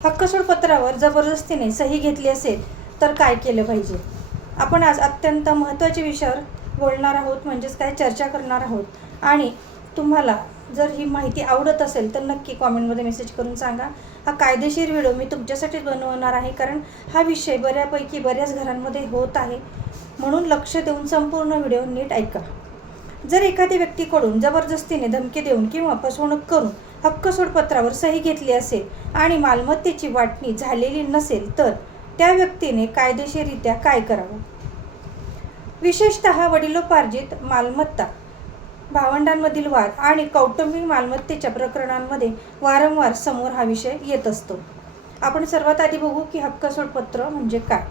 हक्कसोड पत्रावर जबरदस्तीने सही घेतली असेल तर काय केलं पाहिजे? आपण आज अत्यंत महत्त्वाच्या विषयावर बोलणार आहोत, म्हणजेच काय चर्चा करणार आहोत. आणि तुम्हाला जर ही माहिती आवडत असेल तर नक्की कॉमेंटमध्ये मेसेज करून सांगा. हा कायदेशीर व्हिडिओ मी तुमच्यासाठीच बनवणार आहे, कारण हा विषय बऱ्याच घरांमध्ये होत आहे. म्हणून लक्ष देऊन संपूर्ण व्हिडिओ नीट ऐका. जर एखाद्या व्यक्तीकडून जबरदस्तीने धमकी देऊन किंवा फसवणूक करून हक्कसोड पत्रावर सही घेतली असेल आणि मालमत्तेची वाटणी झालेली नसेल तर त्या व्यक्तीने कायदेशीररित्या काय करावं? विशेषतः वडिलोपार्जित मालमत्ता, भावंडांमधील वाद आणि कौटुंबिक मालमत्तेच्या प्रकरणांमध्ये वारंवार समोर हा विषय येत असतो. आपण सर्वात आधी बघू की हक्कसोड पत्र म्हणजे काय.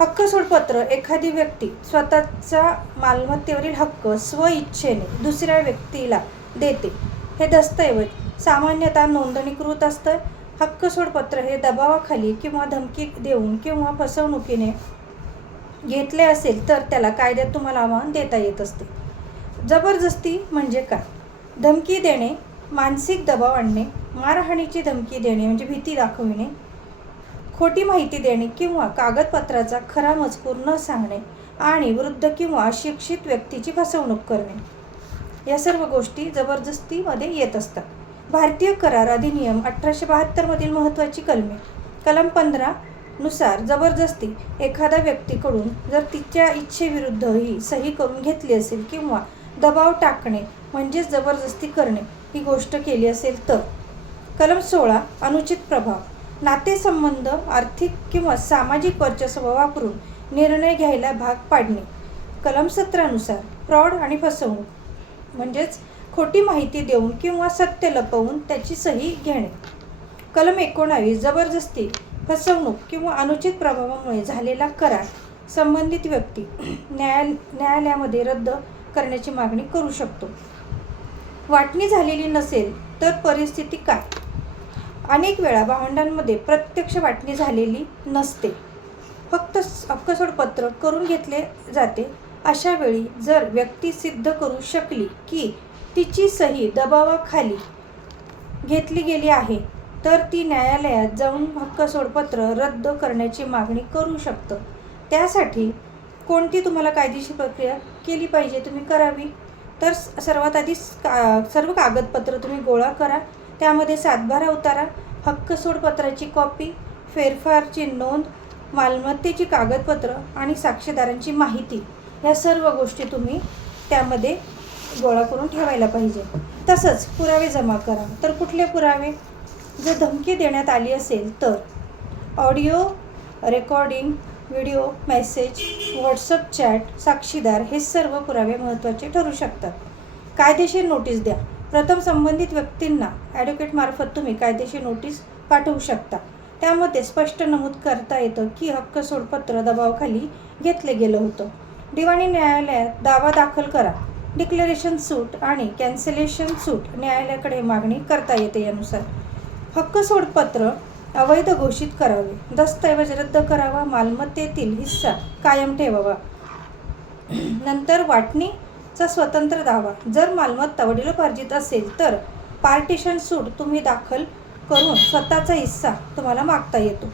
हक्कसोड पत्र एखादी व्यक्ती स्वतःचा मालमत्तेवरील हक्क स्वइच्छेने दुसऱ्या व्यक्तीला देते. हे दस्तऐवज सामान्यतः नोंदणीकृत असतं. हक्कसोड पत्र हे दबावाखाली किंवा धमकी देऊन किंवा फसवणुकीने घेतले असेल तर त्याला कायद्यात तुम्हाला आव्हान देता येत असते. जबरदस्ती म्हणजे काय? धमकी देणे, मानसिक दबाव आणणे, मारहाणीची धमकी देणे म्हणजे भीती दाखविणे, खोटी माहिती देणे किंवा कागदपत्राचा खरा मजकूर न सांगणे आणि वृद्ध किंवा अशिक्षित व्यक्तीची फसवणूक करणे, या सर्व गोष्टी जबरदस्तीमध्ये येत असतात. भारतीय करार अधिनियम 1872 मधील महत्त्वाची कलमे. कलम 15 नुसार जबरदस्ती एखाद्या व्यक्तीकडून जर तिच्या इच्छेविरुद्ध ही सही करून घेतली असेल किंवा दबाव टाकणे म्हणजेच जबरदस्ती करणे ही गोष्ट केली असेल तर. कलम 16 अनुचित प्रभाव, नातेसंबंध, आर्थिक किंवा सामाजिक वर्चस्व वापरून निर्णय घ्यायला भाग पाडणे. कलम 17 नुसार फ्रॉड आणि फसवणूक म्हणजेच खोटी माहिती देऊन किंवा सत्य लपवून त्याची सही घेणे. कलम 19 जबरदस्ती, फसवणूक किंवा अनुचित प्रभावामुळे झालेला करार संबंधित व्यक्ती न्यायालयामध्ये रद्द करण्याची मागणी करू शकतो. वाटणी झालेली नसेल तर परिस्थिती काय? अनेक वेळा भावंडांमध्ये प्रत्यक्ष वाटणी झालेली नसते, फक्त हक्कसोड पत्र करून घेतले जाते. अशा वेळी जर व्यक्ती सिद्ध करू शकली की तिची सही दबावाखाली घेतली गेली आहे तर ती न्यायालयात जाऊन हक्कसोड पत्र रद्द करण्याची मागणी करू शकतं. त्यासाठी कोणती तुम्हाला कायदेशीर प्रक्रिया केली पाहिजे, तुम्ही करावी. तर सर्वात आधी सर्व कागदपत्र तुम्ही गोळा करा. त्यामध्ये सातबारा उतारा, हक्कसोड पत्राची कॉपी, फेरफारची नोंद, मालमत्तेची कागदपत्र आणि साक्षीदारांची माहिती, या सर्व गोष्टी तुम्ही त्यामध्ये गोळा करून ठेवायला पाहिजे. तसंच पुरावे जमा करा. तर कुठले पुरावे? जर धमकी देण्यात आली असेल तर audio recording, video, message, WhatsApp chat, साक्षीदार, हे सर्व पुरावे महत्त्वाचे ठरू शकतात. कायदेशीर नोटीस द्या. प्रथम संबंधित व्यक्तींना ॲडव्होकेटमार्फत तुम्ही कायदेशीर नोटीस पाठवू शकता. त्यामध्ये स्पष्ट नमूद करता येतं की हक्कसोड पत्र दबावाखाली घेतले गेलं होतं. दिवाणी न्यायालयात दावा दाखल करा. डिक्लेरेशन सूट आणि कॅन्सलेशन सूट न्यायालयाकडे मागणी करता येते. यानुसार हक्कसोड पत्र अवैध घोषित करावे, दस्तऐवज रद्द करावा, मालमत्तेतील हिस्सा कायम ठेवावा. नंतर वाटणीचा स्वतंत्र दावा. जर मालमत्ता वडिलोपार्जित असेल तर पार्टिशन सूट तुम्ही दाखल करून स्वतःचा हिस्सा तुम्हाला मागता येतो.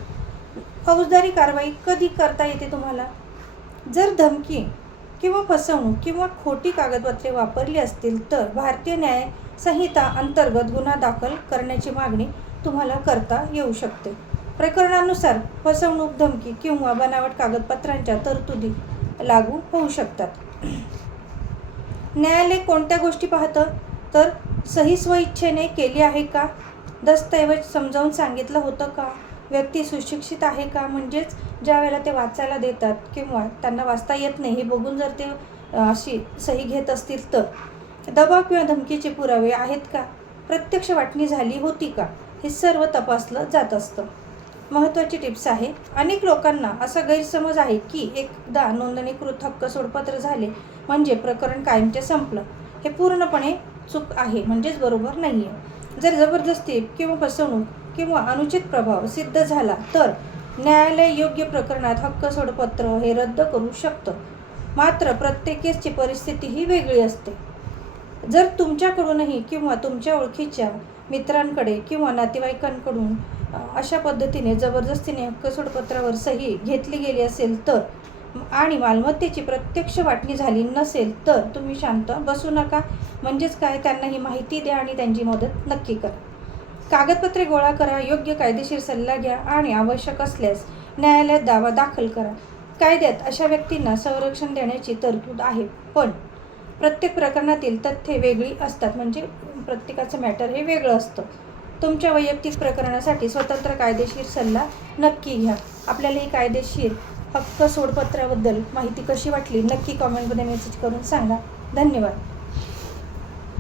फौजदारी कारवाई कधी करता येते तुम्हाला? जर धमकी किंवा फसवणूक किंवा खोटी कागदपत्रे वापरली असतील तर भारतीय न्याय संहिता अंतर्गत गुन्हा दाखल करण्याची मागणी तुम्हाला करता येऊ शकते. प्रकरणानुसार फसवणूक, धमकी किंवा बनावट कागदपत्रांच्या तरतुदी लागू होऊ शकतात. न्यायालय कोणत्या गोष्टी पाहतं? तर सही स्वइच्छेने केली आहे का, दस्तऐवज समजावून सांगितलं होतं का, व्यक्ती सुशिक्षित आहे का, म्हणजेच ज्या वेळेला ते वाचायला देतात किंवा त्यांना वाचता येत नाही हे बघून जर ते अशी सही घेत असतील तर, दबाव किंवा धमकीचे पुरावे आहेत का, प्रत्यक्ष वाटणी झाली होती का, हे सर्व तपासलं जात असतं. महत्त्वाची टिप्स आहे. अनेक लोकांना असा गैरसमज आहे की एकदा नोंदणीकृत हक्कसोड पत्र झाले म्हणजे प्रकरण कायमचे संपलं. हे पूर्णपणे चूक आहे, म्हणजेच बरोबर नाही आहे. जर जबरदस्ती किंवा फसवणूक किंवा अनुचित प्रभाव सिद्ध झाला तर न्यायालय योग्य प्रकरणात हक्कसोड पत्र हे रद्द करू शकतं. मात्र प्रत्येक केसची परिस्थिती ही वेगळी असते. जर तुमच्याकडूनही किंवा तुमच्या ओळखीच्या मित्रांकडे किंवा नातेवाईकांकडून अशा पद्धतीने जबरदस्तीने हक्क सोडपत्रावर सही घेतली गेली असेल तर आणि मालमत्तेची प्रत्यक्ष वाटणी झाली नसेल तर तुम्ही शांत बसू नका. म्हणजेच काय, त्यांना ही माहिती द्या आणि त्यांची मदत नक्की करा. कागदपत्रे गोळा करा, योग्य कायदेशीर सल्ला घ्या आणि आवश्यक असल्यास न्यायालयात दावा दाखल करा. कायद्यात अशा व्यक्तींना संरक्षण देण्याची तरतूद आहे, पण प्रत्येक प्रकरणातील तथ्ये वेगळी असतात. म्हणजे प्रत्येकाचं मॅटर हे वेगळं असतं. तुमच्या वैयक्तिक प्रकरणासाठी स्वतंत्र कायदेशीर सल्ला नक्की घ्या. आपल्याला ही कायदेशीर हक्क सोडपत्राबद्दल माहिती कशी वाटली नक्की कॉमेंटमध्ये मेसेज करून सांगा. धन्यवाद.